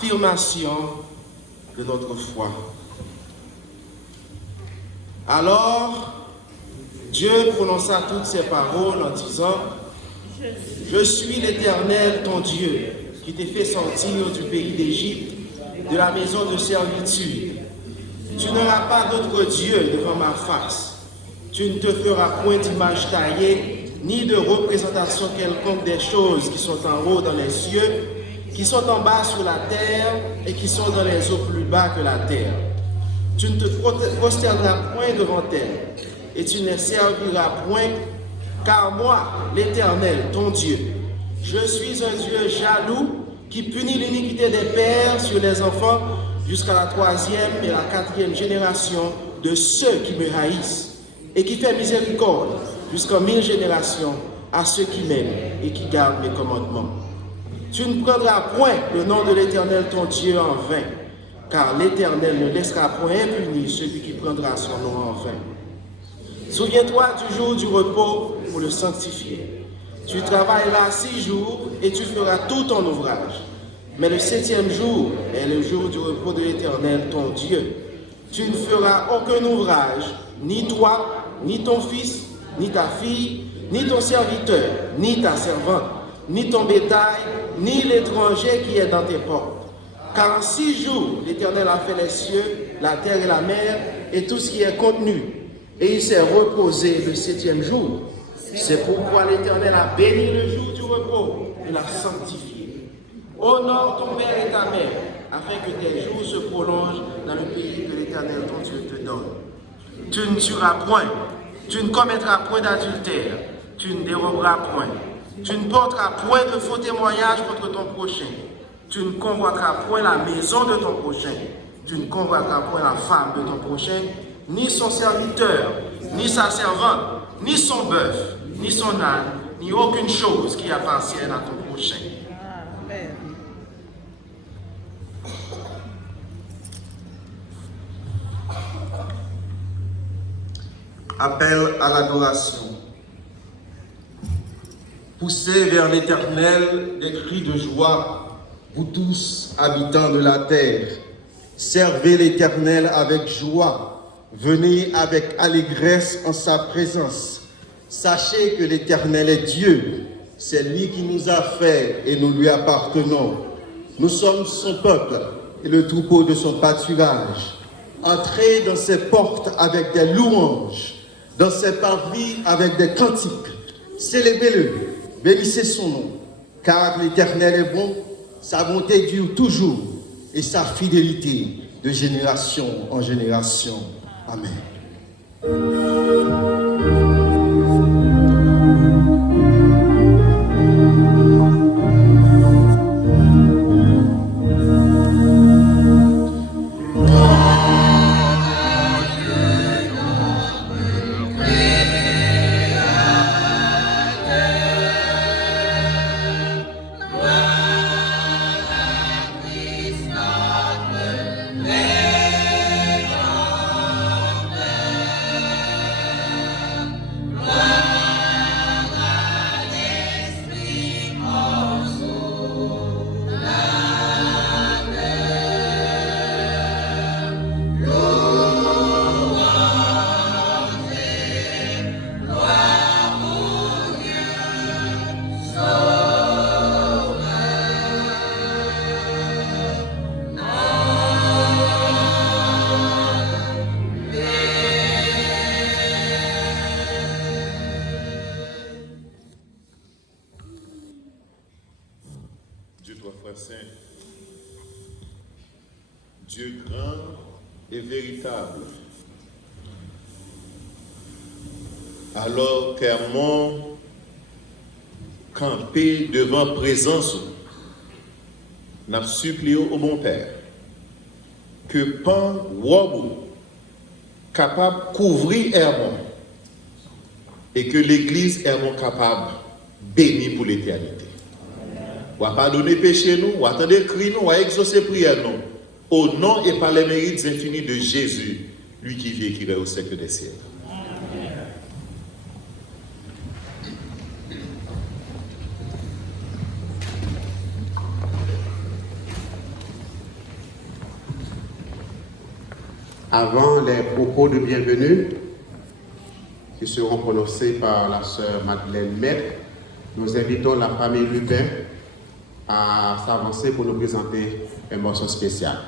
affirmation de notre foi. Alors, Dieu prononça toutes ces paroles en disant, « Je suis l'Éternel, ton Dieu, qui t'ai fait sortir du pays d'Égypte, de la maison de servitude. Tu n'auras pas d'autre Dieu devant ma face. Tu ne te feras point d'image taillée, ni de représentation quelconque des choses qui sont en haut dans les cieux, qui sont en bas sur la terre et qui sont dans les eaux plus bas que la terre. Tu ne te prosterneras point devant elles, et tu ne les serviras point, car moi, l'Éternel, ton Dieu, je suis un Dieu jaloux qui punit l'iniquité des pères sur les enfants jusqu'à la 3e et la 4e génération de ceux qui me haïssent, et qui fait miséricorde jusqu'en 1000 générations à ceux qui m'aiment et qui gardent mes commandements. Tu ne prendras point le nom de l'Éternel ton Dieu en vain, car l'Éternel ne laissera point impuni celui qui prendra son nom en vain. Souviens-toi du jour du repos pour le sanctifier. Tu travailleras 6 jours et tu feras tout ton ouvrage. Mais le 7e jour est le jour du repos de l'Éternel ton Dieu. Tu ne feras aucun ouvrage, ni toi, ni ton fils, ni ta fille, ni ton serviteur, ni ta servante, ni ton bétail, ni l'étranger qui est dans tes portes. Car en 6 jours, l'Éternel a fait les cieux, la terre et la mer, et tout ce qui est contenu. Et il s'est reposé le 7e jour. C'est pourquoi l'Éternel a béni le jour du repos et l'a sanctifié. Honore ton père et ta mère, afin que tes jours se prolongent dans le pays que l'Éternel ton Dieu te donne. Tu ne tueras point, tu ne commettras point d'adultère, tu ne déroberas point, tu ne porteras point de faux témoignages contre ton prochain, tu ne convoiteras point la maison de ton prochain, tu ne convoiteras point la femme de ton prochain, ni son serviteur, ni sa servante, ni son bœuf, ni son âne, ni aucune chose qui appartienne à ton prochain. Amen. Appel à l'adoration. Poussez vers l'Éternel des cris de joie, vous tous, habitants de la terre. Servez l'Éternel avec joie, venez avec allégresse en sa présence. Sachez que l'Éternel est Dieu, c'est lui qui nous a fait et nous lui appartenons. Nous sommes son peuple et le troupeau de son pâturage. Entrez dans ses portes avec des louanges, dans ses parvis avec des cantiques. Célébrez-le, bénissez son nom, car l'Éternel est bon, sa bonté dure toujours et sa fidélité de génération en génération. Amen. Dieu grand et véritable. Alors qu'Hermon campé devant présence, n'a supplié au bon Père que pan Wabou capable de couvrir Hermon et que l'Église Hermon capable bénir pour l'éternité. Ou à pardonner péché nous, ou à attendre cri nous, ou à exaucer prière nous, au nom et par les mérites infinis de Jésus, lui qui vit et qui règne au siècle des siècles. Avant les propos de bienvenue qui seront prononcés par la sœur Madeleine Maître, nous invitons la famille Lubin à s'avancer pour nous présenter un morceau spécial.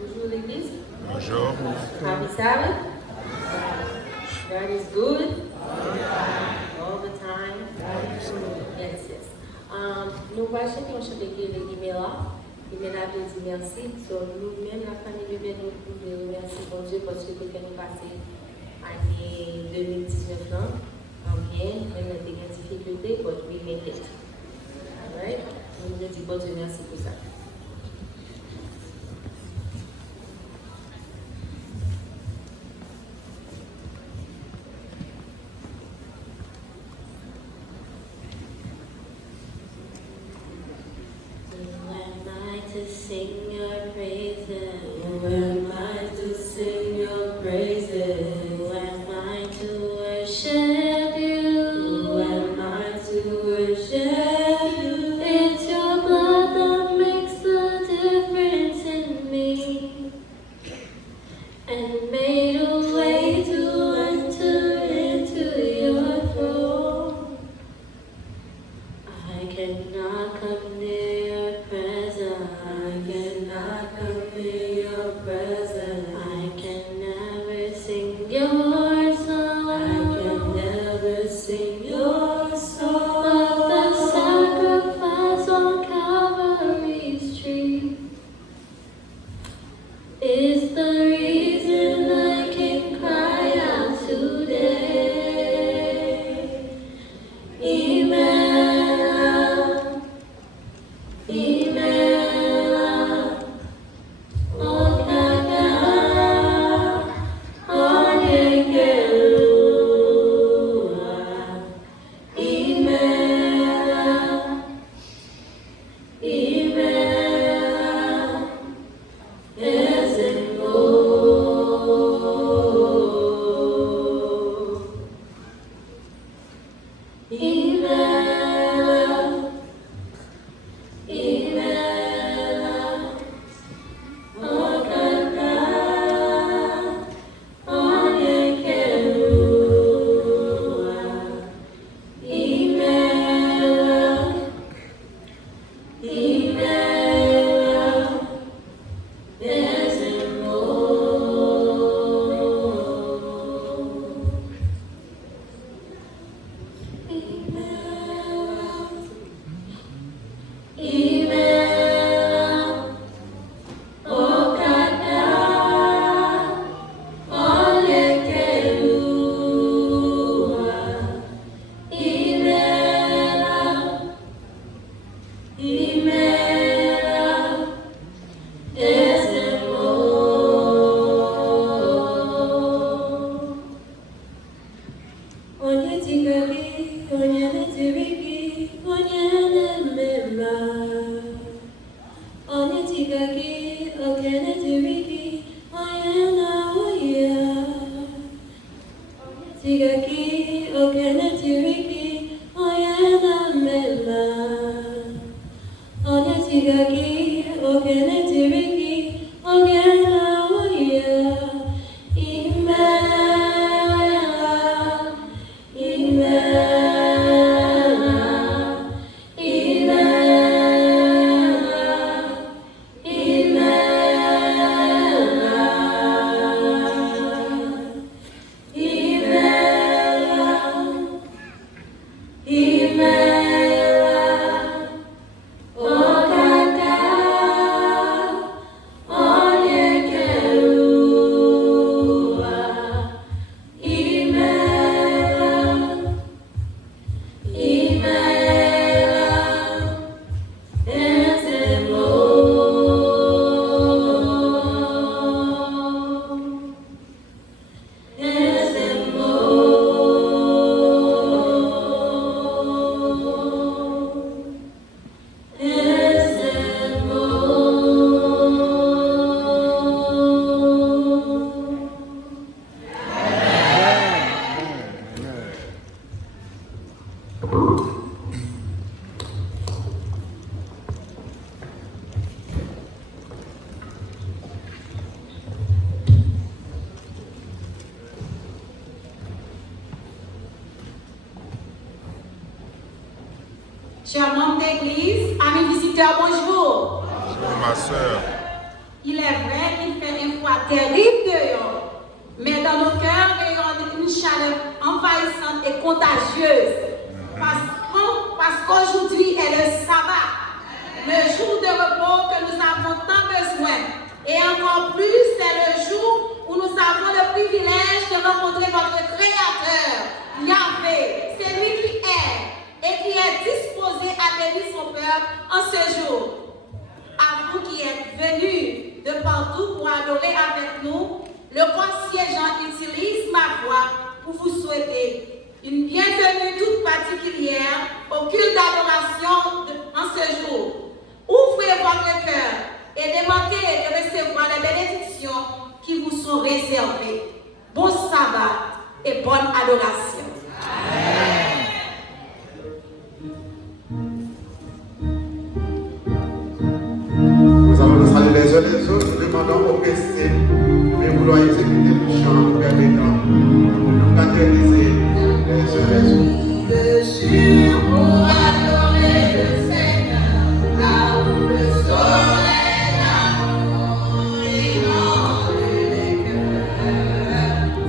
Bonjour l'église. Bonjour. Happy Sabbath. God is good. All the time. Yes, yes. Nous allons chanter l'email là. L'email a dit merci. So, nous-mêmes, la famille de nous pouvons remercier bon Dieu parce que nous avons passé l'année 2019 là. Bien, on a des difficultés, but we made it. Alright? Nous disons bon Dieu merci pour ça. Sing your praises. Who am I to sing your praises? Who am I to worship you? Who am I to worship you? It's your blood that makes the difference in me, and made a way to enter into your throne. I cannot come near your presence. I cannot come near your presence. I can never sing your song. I can never sing your song. But the sacrifice on Calvary's tree is the reason I can cry out today. Imela, Chers membres d'église, amis visiteurs, bonjour. Bonjour ma soeur. Il est vrai qu'il fait un froid terrible dehors, mais dans nos cœurs, il y a une chaleur envahissante et contagieuse. Parce qu'aujourd'hui est le sabbat, le jour de repos que nous avons tant besoin. Et encore plus, c'est le jour où nous avons le privilège de rencontrer votre Créateur, Yahvé. C'est lui qui est et qui est disposé à bénir son peuple en ce jour. À vous qui êtes venus de partout pour adorer avec nous, le corps siégeant utilise ma voix pour vous souhaiter une bienvenue toute particulière au culte d'adoration en ce jour. Ouvrez votre cœur et demandez de recevoir les bénédictions qui vous sont réservées. Bon sabbat et bonne adoration. Amen. Nous allons nous saluer les uns les autres, nous demandons au PC de vouloir exécuter le chant en permettant de nous catégoriser les uns les autres. Dessus pour adorer le Seigneur, là où le soleil d'amour inonde les cœurs.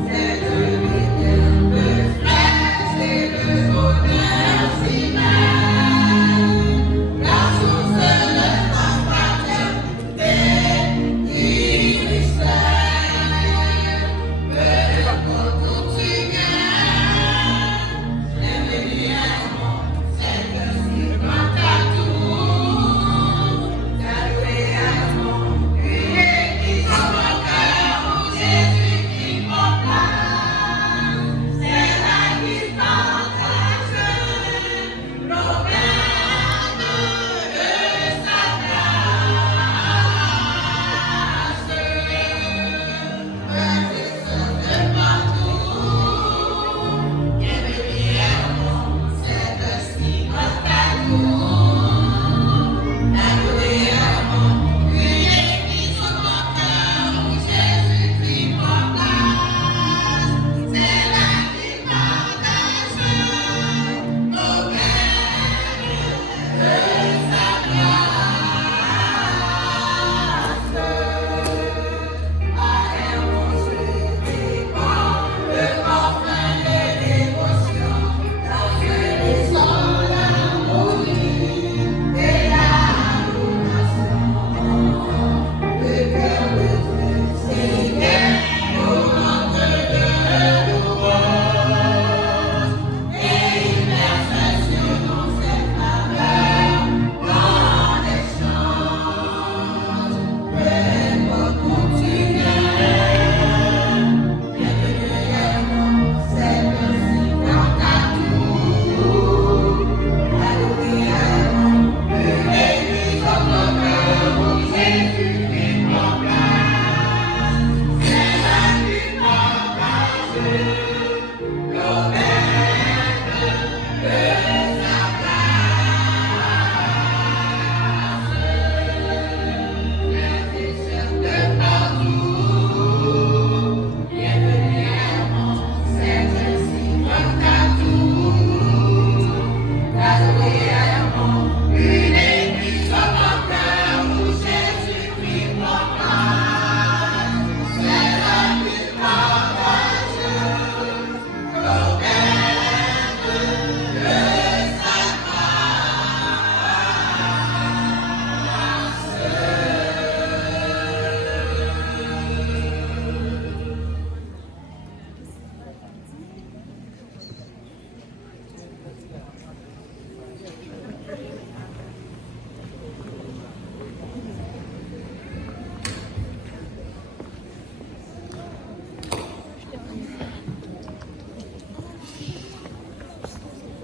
Cette lumière me fraîche et le bonheur si belle. La source de notre fraternité universelle. Peu importe où tu viens.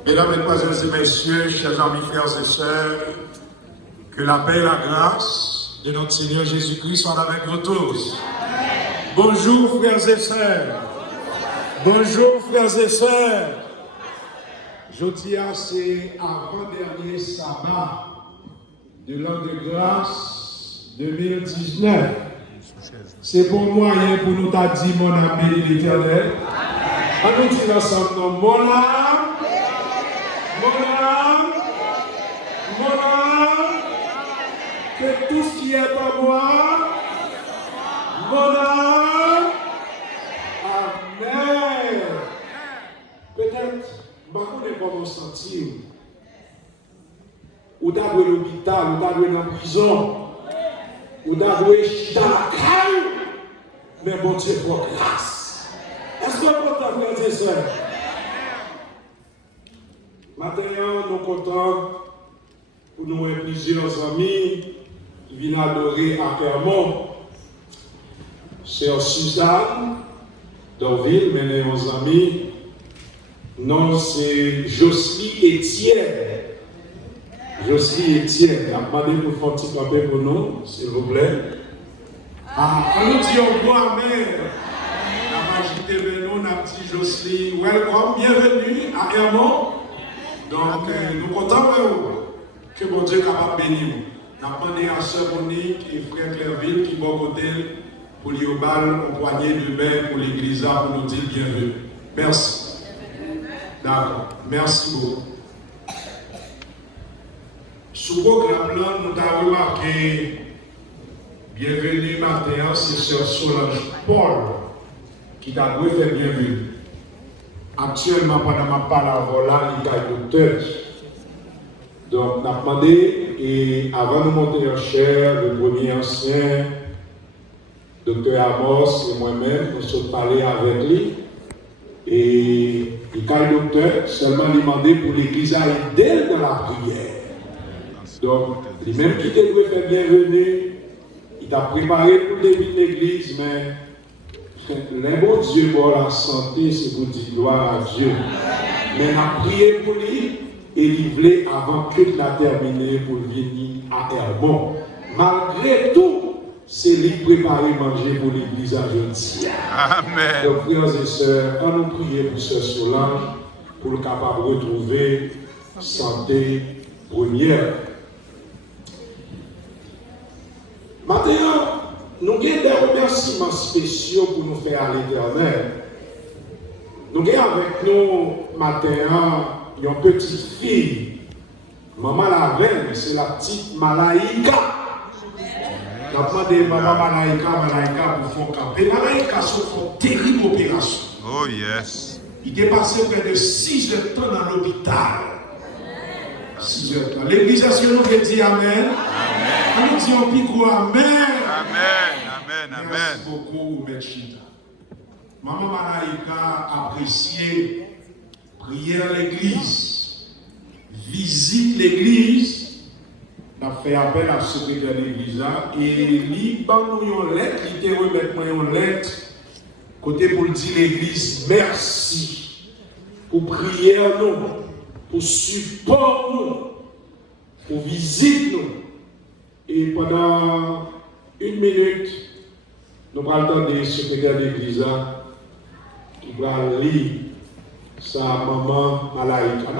Mesdames, Mesdemoiselles et Messieurs, chers amis, frères et sœurs, que la paix et la grâce de notre Seigneur Jésus-Christ soient avec vous tous. Bonjour, frères et sœurs. Bonjour, frères et sœurs. Jeudi, c'est avant-dernier sabbat de l'an de grâce 2019. C'est pour moyen pour nous dire mon âme bénit l'Éternel. On nous dit ensemble, mon âme, que tout ce qui est en moi, mon âme, amen. Peut-être, je ne sais pas comment sentir. Ou d'abord à l'hôpital, ou d'abord dans la prison, ou d'abord dans la caille, mais bon Dieu pour grâce. Est-ce que vous pouvez dire ça? Maintenant, nous sommes contents pour nous voir plusieurs amis qui viennent adorer à Clermont. Sœur Suzanne, d'Orville, mais nos amis. Non, c'est Jocelyne Etienne. Jocelyne Etienne, a demandé pour faire un petit papier pour nous, s'il vous plaît. Ah, on nous dit au revoir, amen. La magie de nous, on a dit Jocelyne, welcome, bienvenue à Clermont. Donc, nous sommes contents de vous. Que mon Dieu est capable de bénir nous. Nous avons demandé à Sœur Monique et Frère Clairville qui vont côté pour lui au poignet de main pour l'église pour nous dire bienvenue. Merci. D'accord. Merci beaucoup. Sous le programme, nous avons remarqué bienvenue matin, c'est Sœur Solange Paul qui t'a fait bienvenue. Actuellement, pendant ma parole là, il est docteur. Donc, on a demandé, et avant de monter en chair, le premier ancien, docteur Amos et moi-même, nous sommes parlé avec lui. Et il est docteur, seulement demandé pour l'église à aider dans la prière. Donc, lui-même qui devait faire bienvenue, il t'a préparé pour le début de l'église, mais les bons Dieu pour la santé, c'est pour dire gloire à Dieu. Mais on a prié pour lui et il voulait avant que tu l'as terminé pour venir à Clermont. Malgré tout, c'est lui préparer manger pour l'église à jeudi. Amen. Donc, frères et sœurs, on nous prier pour Sœur Solange pour le capable de retrouver santé première. Maintenant, nous avons des remerciements spéciaux pour nous faire à l'Éternel. Nous avons avec nous, matin, une petite fille. Maman la veine, c'est la petite Malaïka. Nous avons demandé Maman Malaïka pour faire camper. Malaïka se fait une terrible opération. Oh yes. Il est passé près de 6 heures de temps dans l'hôpital. 6 heures de temps. L'église, nous veut dire Amen. Amen. Nous disons pico Amen. Amen. Merci beaucoup, Mechita. Maman Malaïka apprécié prière à l'église, visite l'église, on a fait appel à ce secrétaire de l'église et lui, nous une lettre, il te remet une lettre, côté pour dire l'église, merci pour prière nous, pour support nous, pour visite nous. Et pendant 1 minute, nous allons entendre le secrétaire de l'église qui va lire sa maman Malaïka.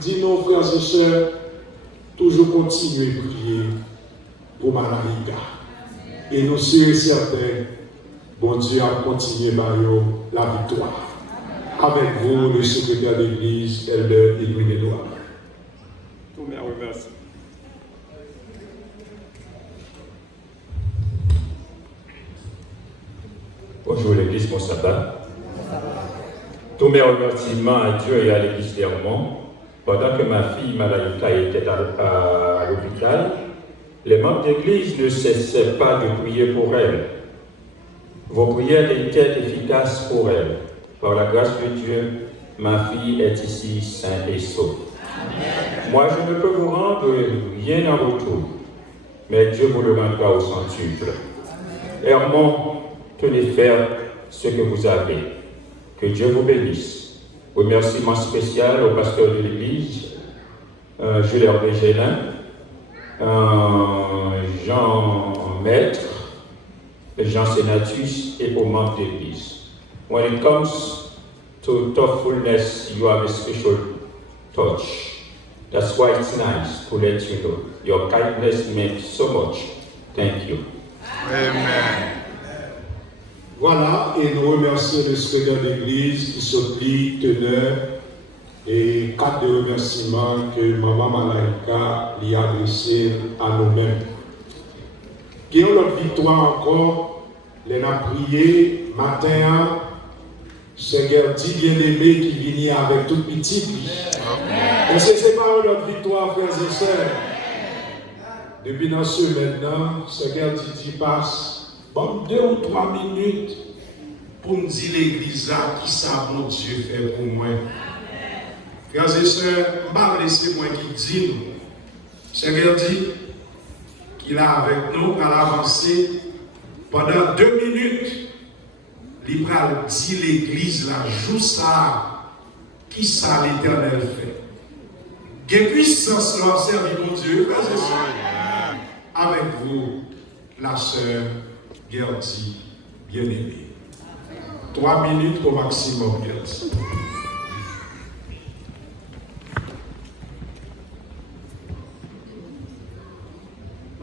Dis-nous, frères et sœurs, toujours continuer à prier pour Malaïka. Et nous sommes certains, bon Dieu a continué par la victoire. Avec vous, le secrétaire de l'église, Elder Edwin Edouard. Tout le monde remercie. Bonjour l'église, bon sabbat. Tous mes remerciements à Dieu et à l'église d'Hermont. Pendant que ma fille Malaïka était à l'hôpital, les membres d'église ne cessaient pas de prier pour elle. Vos prières étaient efficaces pour elle. Par la grâce de Dieu, ma fille est ici saine et sauve. Moi, je ne peux vous rendre rien en retour, mais Dieu vous le rendra au centuple. Hermont, tenez faire ce que vous avez. Que Dieu vous bénisse. Remerciement spécial au pasteur de l'église, Jules Hervé Gélin, Jean Maître, Jean Senatus et aux membres de l'église. When it comes to thoughtfulness, you have a special touch. That's why it's nice to let you know. Your kindness means so much. Thank you. Amen. Voilà, et nous remercions le secrétaire d'église qui s'oublie, teneur, et 4 remerciements que Maman Malaïka lui a adressés à nous-mêmes. Qui ont notre victoire encore, les a prié matin, Seigneur dit bien-aimé qui vient avec tout petit. Et c'est pas notre victoire, frères et sœurs. Depuis dans ce maintenant, Seigneur dit passe, bon 2 ou 3 minutes pour me dire l'église qui ça mon Dieu fait pour moi. Frères et sœurs, laissez-moi qui dit nous. Seigneur dit qu'il est avec nous, qu'à l'avancer pendant 2 minutes. Il va dire l'église la joue ça, qui ça l'Éternel fait. Quelle puissance leur servir mon Dieu, frères et sœurs. Avec vous, la sœur Gertie, bien-aimée. 3 minutes au maximum, Gertie.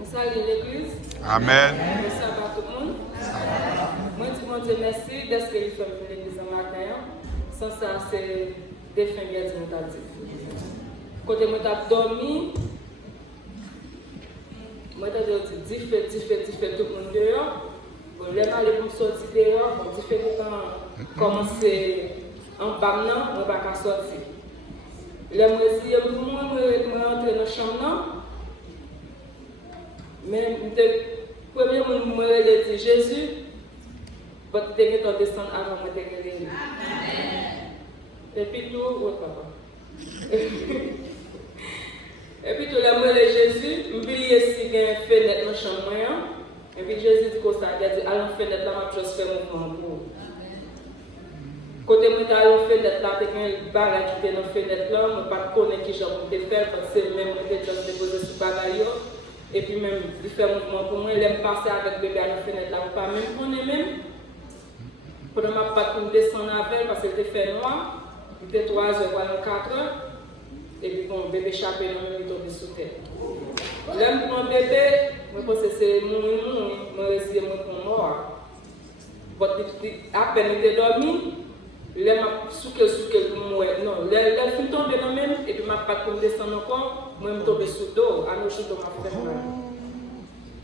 Salut l'église. Amen. Merci à tout le monde. Moi, je dis mon Dieu merci d'être ce qu'il fait pour l'église en matin. Sans ça, c'est défunt bien dit mon dit. Quand je suis dormi, moi, je dis fait tout le monde dehors. Bon, les malais pour sortir dehors, bon, je fais tout le temps commencer en bas, on ne va pas sortir. Les moi, je rentre dans la chambre. Mais le premier moment, je dis Jésus, votre dernier temps descendre avant mon dernier. Et puis tout, votre papa. Et puis tout, la moi de Jésus, je oublié si il y a une fenêtre dans la chambre. Et puis Jésus dit comme ça, il a dit, allons fenêtre là, je fais mon mouvement pour. Quand je suis allé à la fenêtre là, il y a une barre qui était dans la fenêtre là, je ne sais pas qui j'ai envie de faire, parce que c'est le même que je déposé sur la barre. Et puis même, il fait un mouvement pour moi, il aime passer avec le bébé à la fenêtre là, pas même qu'on est même. Pendant ma patte pour me descendre avec, parce qu'il était fait noir, il était 3 heures, voilà 4 heures. Et puis bon, bébé échappé, il est tombé sous terre. Là, mon bébé, je pense que c'est mon récit, mon mort. À peine il était dormi, il m'a souqué pour moi. Non, il est tombé dans même, et puis ma patte pour me descendre encore. Moi, je suis tombé sous l'eau, à nos chutes, on m'a fait mal.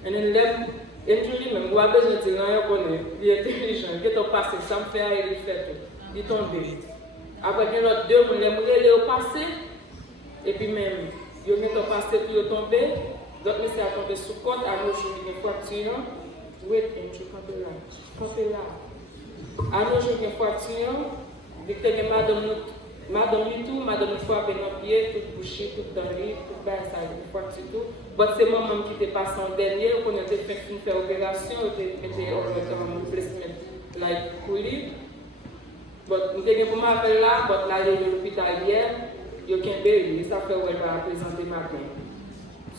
Et je dis, même, moi, je me dis, non, il est intelligent, il est passé, ça me fait il fait tout. Il est tombé. Après, il y a 2, il est passé, et puis même, il est passé, puis il est tombé. Donc, il est tombé sous côte, à nos jours, il y a une voiture. Oui, je suis campé là. À nos jours, il y a une voiture. Victor et madame tout, madame fois avec nos pieds, tout bouché, tout dans le lit, tout bas, ça une fois tout. Mais c'est maman qui était passé en dernier, on était fait une opération, on était en placement là pour lui. Bon, nous avons pour m'appeler là, bon, là, il est à l'hôpital hier, il y a qu'un bébé, ça fait où elle va présenter matin.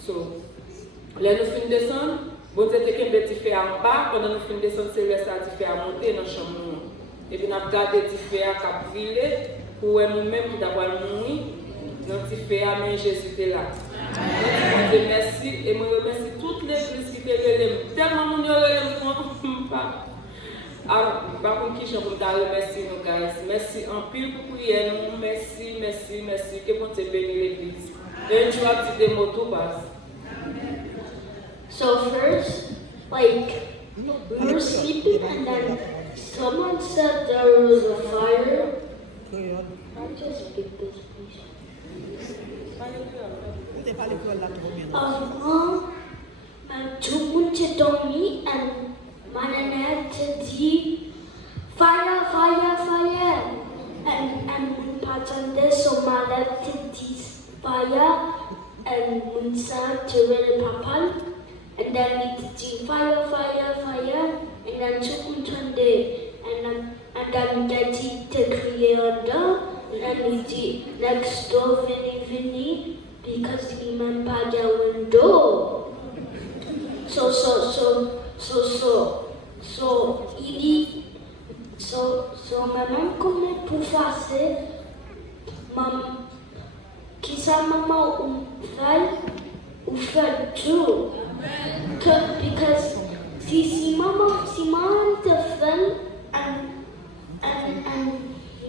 So, là, nous finissons de descendre, bon, c'était qu'un petit fait en bas, pendant nous finissons de descendre, c'est le ça fait à monter dans la chambre. Et puis, nous avons gardé le petit fait à brûler. Pour nous-mêmes qui d'avoir nourri, notre fait à main Jésus est là. Je merci et je remercie toute l'église qui te relève. Tellement de relève pas. Alors, par contre, qui je vous remercie, nous, guys. Merci en pile pour prier. Merci. Que bon Dieu bénisse l'église. Et tu as dit des mots tout bas. So first, like, we were sleeping and then someone said there was a fire. I just speak this, please. Tout le monde s'est dormi et ma nana a dit fire. And mon patron so ma nana a dit fire and mon son tiré le papa and then it dit fire and then tout le monde and then Daddy to create under, and then we did next door Vinny because he remembered the window. So maman comment pour faire maman qui sa maman ou fait tout because si maman te fait and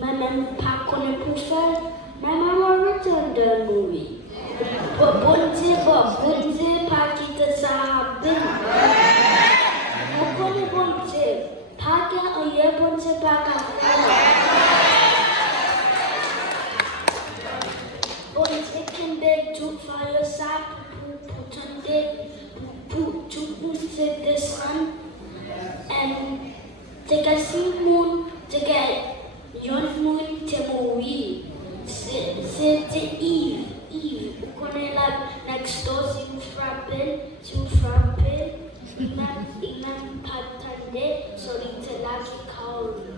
maman pas connaît pour faire, maman retourne de mourir. Bon Dieu pas quitter ça. tu frapper, imam patande, solitelaki kaoli.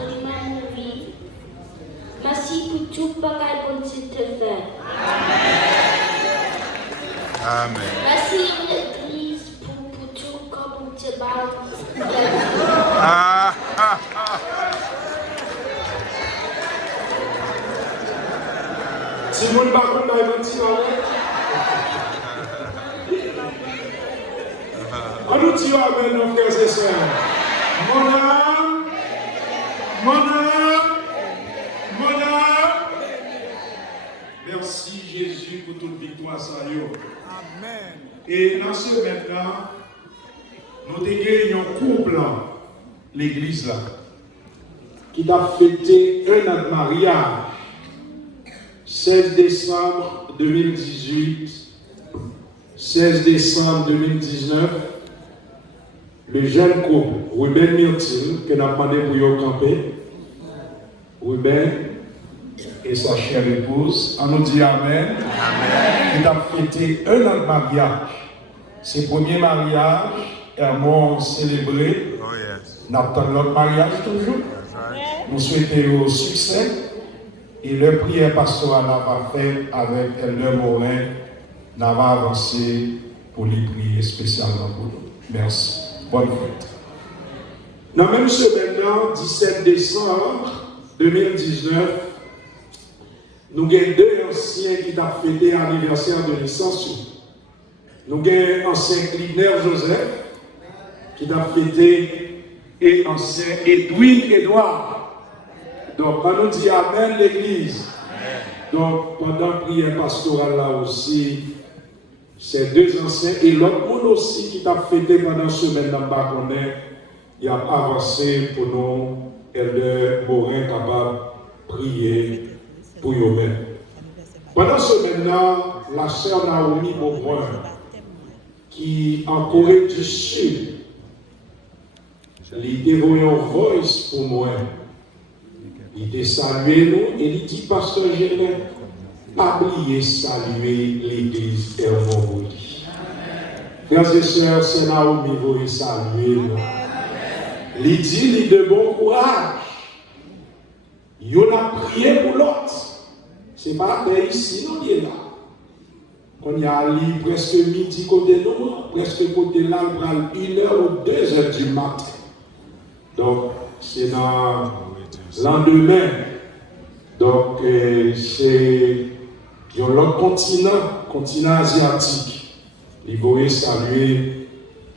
Soliman mourir. Merci pour tout bagage qu'on te fait. Amen. Merci l'église pour tout comme on te parle. Si vous ne parlez pas de petit on nous dit amen, nos frères et sœurs. Mon âme. Merci Jésus pour toute victoire, salut. Amen. Et dans ce maintenant, nous avons un couple, l'église là, qui a fêté un an de mariage. 16 décembre 2018, 16 décembre 2019, le jeune couple, Ruben Myrtil, que nous avons demandé pour y camper, Ruben et sa chère épouse, on nous dit Amen. Amen. Il a fêté un an de mariage. C'est le premier mariage, Hermon célébré. Oh, yes. Nous attendons notre mariage toujours. Nous souhaitons au succès. Et le prière pastorale va fait avec Elder Morin, nous avons avancé pour les prier spécialement pour nous. Merci. Bonne fête. Dans la même semaine, 17 décembre 2019, nous avons deux anciens qui ont fêté l'anniversaire de naissance. Nous avons ancien Clibner Joseph qui a fêté et ancien Edwin Edouard. Donc, on nous dit Amen l'église. Donc, pendant la prière pastorale là aussi, ces deux anciens et l'autre monde aussi qui t'a fêté pendant la semaine dans le il a avancé pour nous, Elder Morin, capable de prier pour eux-mêmes. Pendant ce semaine-là, la sœur Naomi Beaubrun, qui en Corée du Sud, elle a dévoilé un voice pour moi. Il a salué nous et il dit, Pasteur Gélin, pas oublier saluer l'église Hermon-Boli. Frères et sœurs, c'est Naomi vous saluer. Il dit, il de bon courage. Il a prié pour l'autre. Ce n'est pas ici, non, il est là. On y a allé presque midi côté nous, presque côté là, 1h ou 2h du matin. Donc, c'est dans lendemain. Donc, c'est l'autre continent asiatique. Il voulait saluer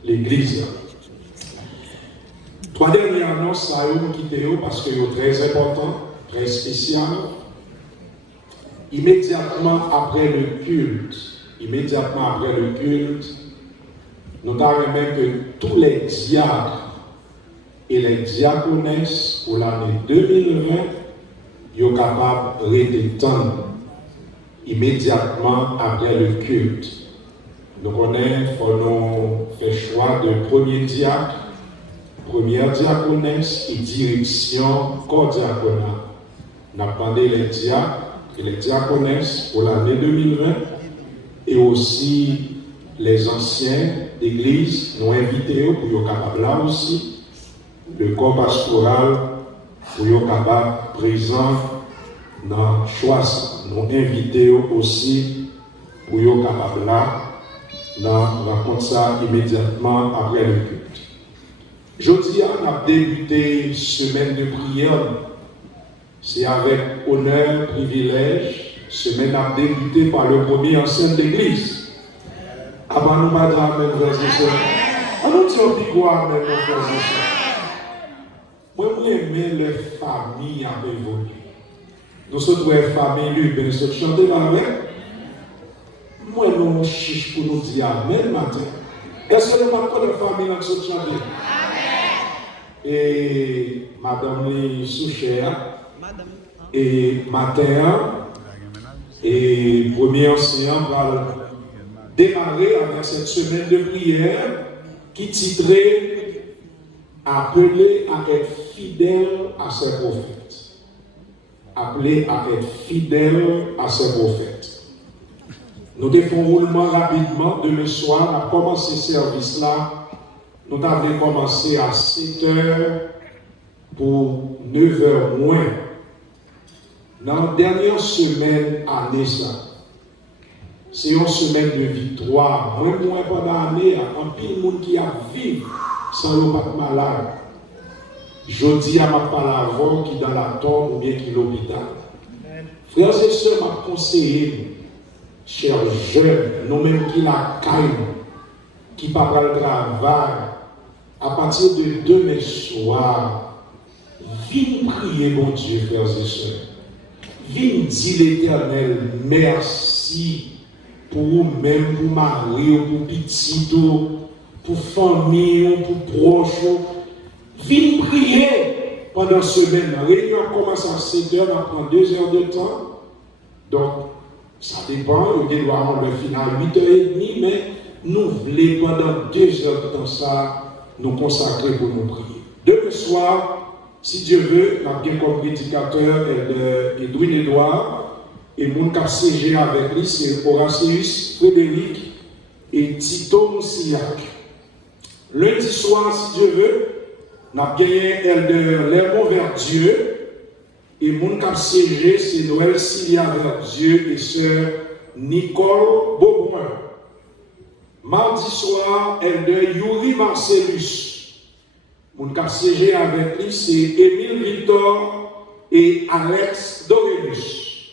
l'église. Trois dernières annonces, ça a quitté parce que c'est très important, très spécial. Immédiatement après le culte, nous avons même que tous les diacres et les diaconesses pour l'année 2020, sont capables de redétendre immédiatement après le culte. Nous faisons le choix de premier diacre, première diaconesse et direction corps-diaconat. Nous avons demandé les diacres et les diaconesses pour l'année 2020 et aussi les anciens d'église nous invités pour être capables là aussi, le corps pastoral pour être capable présent dans le choix. Nous invités aussi pour être capable là dans rencontre ça immédiatement après le culte. Jeudi, on a débuté semaine de prière. C'est avec honneur, privilège. Semaine a débuté par le premier ancien d'église. Avant nous, madame, mes frères et sœurs. On nous dit au pigois, mes frères et sœurs. Moi, j'aime les familles à évoluer. Nous sommes les familles, nous sommes chantés avec. Moi, nous chiche pour nous dire Amen matin. Est-ce que nous avons pas de famille dans ce chantier? Et madame les sous-chères, et matin, et premier enseignant va démarrer avec cette semaine de prière qui titrait Appelé à être fidèle à ses prophètes. appelé à être fidèle à ses prophètes. Nous défendons roulement rapidement. Demain soir, on a commencé ce service-là. Nous avons commencé à 7 h pour 9 h moins. Dans la dernière semaine, année ça, c'est une semaine de victoire. Moins pendant l'année, un pile de monde qui a vécu sans le pas malade. Je dis à ma parole qui dans la tombe ou bien qui est l'hôpital. Frères et sœurs, m'a conseillé, chers jeunes, nous-mêmes qui la caille, qui ne parlent pas le travail, à partir de demain soir, viens prier mon Dieu, frères et sœurs. Viens dire l'Éternel, merci pour vous-même, pour mari, pour petit, pour famille, pour proche. Viens prier pendant cette semaine. La réunion commence à 7 h, on prend 2 heures de temps. Donc, ça dépend, on doit rendre le final à 8h30, mais nous voulons pendant 2 heures de temps ça, nous consacrer pour nous prier. Demain soir, si Dieu veut, nous avons bien comme prédicateur Edwin Edouard, et mon cap CG avec lui, c'est Horatius Frédéric et Tito Moussillac. Lundi soir, si Dieu veut, nous avons gagné Lermont vers Dieu, et mon cap CG, c'est Noël Cilia vers Dieu et sœur Nicole Beaubrun. Mardi soir, Elder Yuri Marcellus. Mon cap CG avec lui, c'est Émile Victor et Alex Dorelus.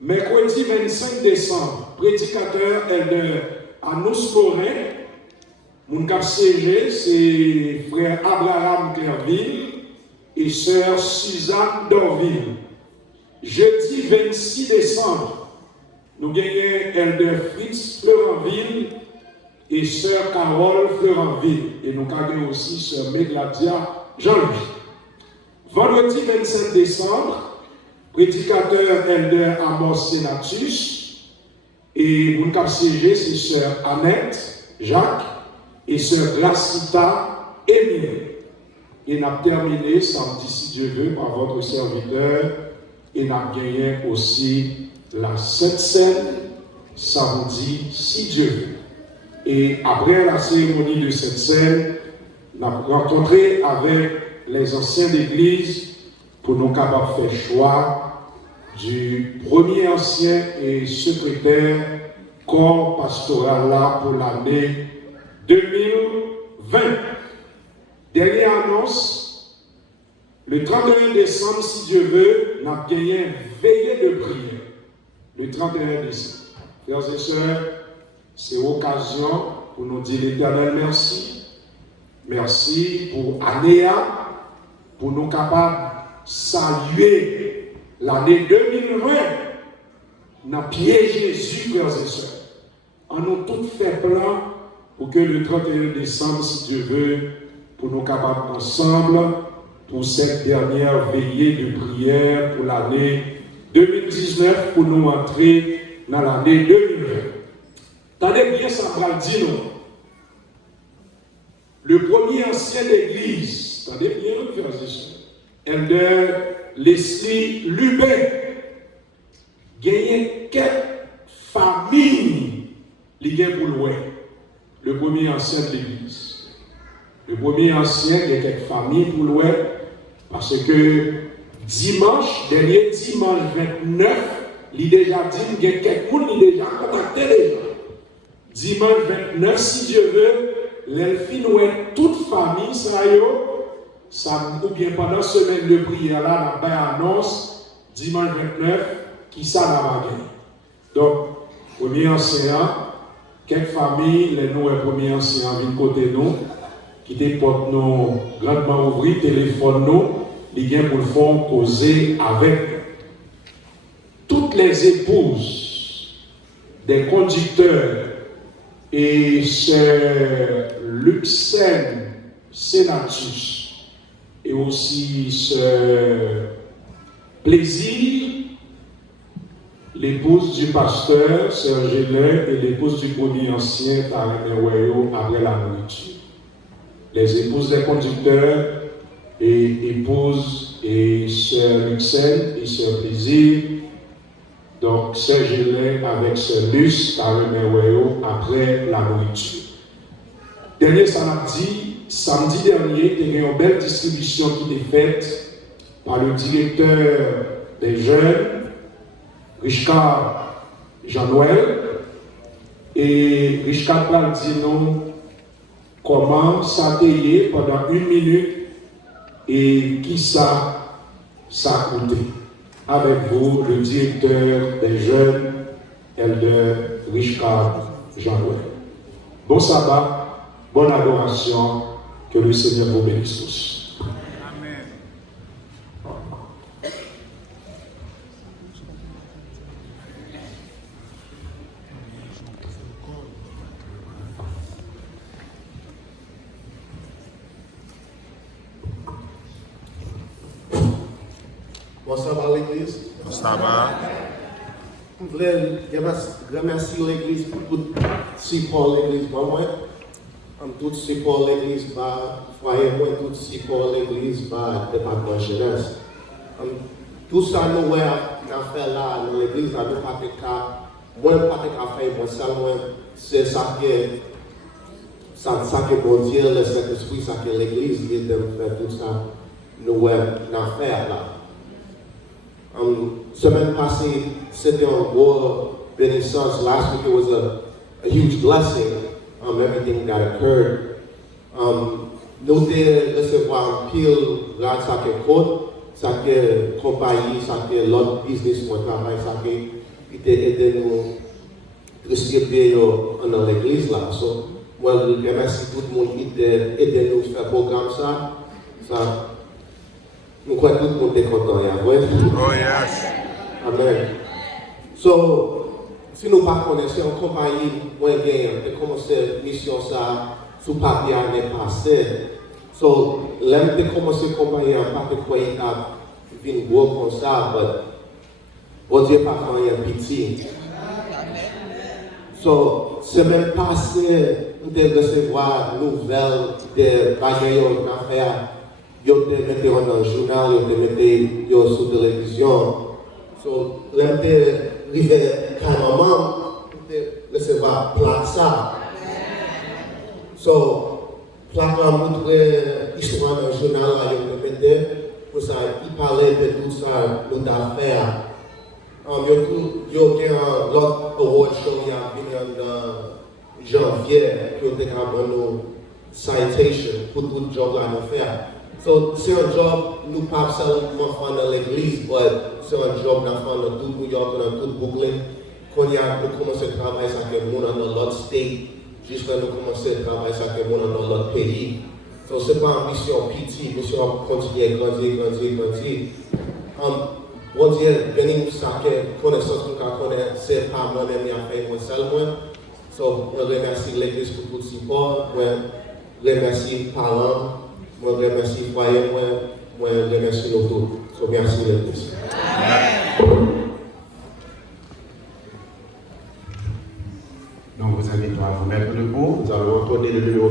Mercredi 25 décembre, prédicateur Elder Anous Morin. Mon cap CG, c'est frère Abraham Clairville et sœur Suzanne Dorville. Jeudi 26 décembre, nous gagnons Elder Fritz Fleuranville et sœur Carole Fleuranville. Et nous gagnons aussi sœur Mégladia Jean-Louis. Vendredi 27 décembre, prédicateur Elder Amos Senatus. Et mon cap CG, c'est sœur Annette Jacques et sœur Glacita Émile. Et nous avons terminé samedi, si Dieu veut, par votre serviteur. Et nous avons gagné aussi la Sainte Seine samedi, si Dieu veut. Et après la cérémonie de cette scène, nous avons rencontré avec les anciens d'église pour nous capables de faire choix du premier ancien et secrétaire corps pastoral là pour l'année 2020. Dernière annonce, le 31 décembre, si Dieu veut, nous avons gagné une veillée de prière. Le 31 décembre. Frères et sœurs, c'est l'occasion pour nous dire l'Éternel merci. Merci pour Anéa, pour nous capables de saluer l'année 2020. Dans pied Jésus, frères et sœurs. On nous tout fait plan pour que le 31 décembre, si Dieu veut, pour nous capables ensemble pour cette dernière veillée de prière pour l'année 2019, pour nous entrer dans l'année 2020. Tenez bien, ça va dire nous. Le premier ancien d'église, tenez bien, frères et sœurs, Elder Leslie Lubin, gagnait quelques familles liées pour l'ouest. Le premier ancien de l'église. Le premier ancien, il y a quelques familles pour l'ouest, parce que dernier dimanche 29, il a déjà dit, il y a quelques gens qui ont déjà contacté les gens. Dimanche 29, si Dieu veut, l'elfine ouest toute famille, ça ou bien pendant la semaine de prière là, la annonce, dimanche 29, qui ça va gagner. Donc, premier ancien, quelques familles, les nous, les premiers anciens, viennent côté nous, qui déportent nous grandement ouvrir, téléphone nous, les gains pour le fond causer avec toutes les épouses des conducteurs et sœur Luxène Sénatus et aussi sœur Plaisir, l'épouse du pasteur, sœur Gélin, et l'épouse du premier ancien, Taremewayo, après la nourriture. Les épouses des conducteurs et épouses et Sœur Luxel et Sœur Plaisir. Donc, Sœur Gélin avec Sœur Luce, après la nourriture. Dernier samedi dernier, il y a eu une belle distribution qui est faite par le directeur des jeunes, Richard Jean-Noël. Et Richard va dire nous comment ça payer pendant 1 minute et qui ça a coûté. Avec vous, le directeur des jeunes, Elder Richard Jean-Noël. Bon sabbat, bonne adoration, que le Seigneur vous bénisse tous. Amen. Bonsoir à l'église. Bonsoir. Je voulais remercier l'église pour tout support l'église. Tout support l'église par foyer, tout support l'église par département jeunesse. Tout ça, nous avons fait là dans l'église, nous n'avons pas de cas. Moi, je n'ai pas de cas faire, moi, seulement, c'est ça que bon Dieu, le Saint-Esprit, ça que l'église, il a fait tout ça, nous avons fait là. Semaine passée, c'était un gros bénédiction. Last week it was a huge blessing. Everything that occurred. Nous avons recevoir un pile là, ça que compte, ça que compagnie, ça que l'autre business, mon travail, ça que il était aidé nous distribuer dans l'église là. So, moi, je remercie tout le monde qui était aidé nous faire programme ça. Nous croyons que tout le monde est content, oh yes. Amen. So, si nous ne connaissons pas une compagnie, moi, j'ai commencé la mission sous papier l'année passée. So, l'année de commencer la compagnie, je ne sais pas quoi il vient gros comme ça, mais bon Dieu pas fait un petit. So, semaine passée, nous avons recevoir nouvelles de bagailles qu'on a fait. Yo te mette dans le journal, yo te mette sur la télévision. So, l'un te rive carrément, te recevoir plat ça. So, plat là montre l'histoire dans le journal, yo te mette, pour ça, il parlait de tout ça, nos affaires. Yo gen l'autre award show, il y a venu en janvier, yo te capable nos citation pour tout le job là nous faire. So, c'est un job, nous ne pouvons pas seulement faire dans l'église, mais c'est un job dans tout New York, dans tout Brooklyn. Quand nous commençons à travailler avec les gens dans l'autre state, jusqu'à nous commencer à travailler avec les gens dans l'autre pays. So, ce n'est pas une mission petite, mission à continuer à grandir. Bon Dieu, bénis ça que connaissance que nous connaissons, c'est pas moi-même qui a fait moi seulement. So, je remercie l'église pour tout le support, je remercie parents. Moi, je remercie le foyer, moi, je remercie nous tous. So, merci l'église. Donc, vous invitez à vous mettre debout. Nous allons entonner le numéro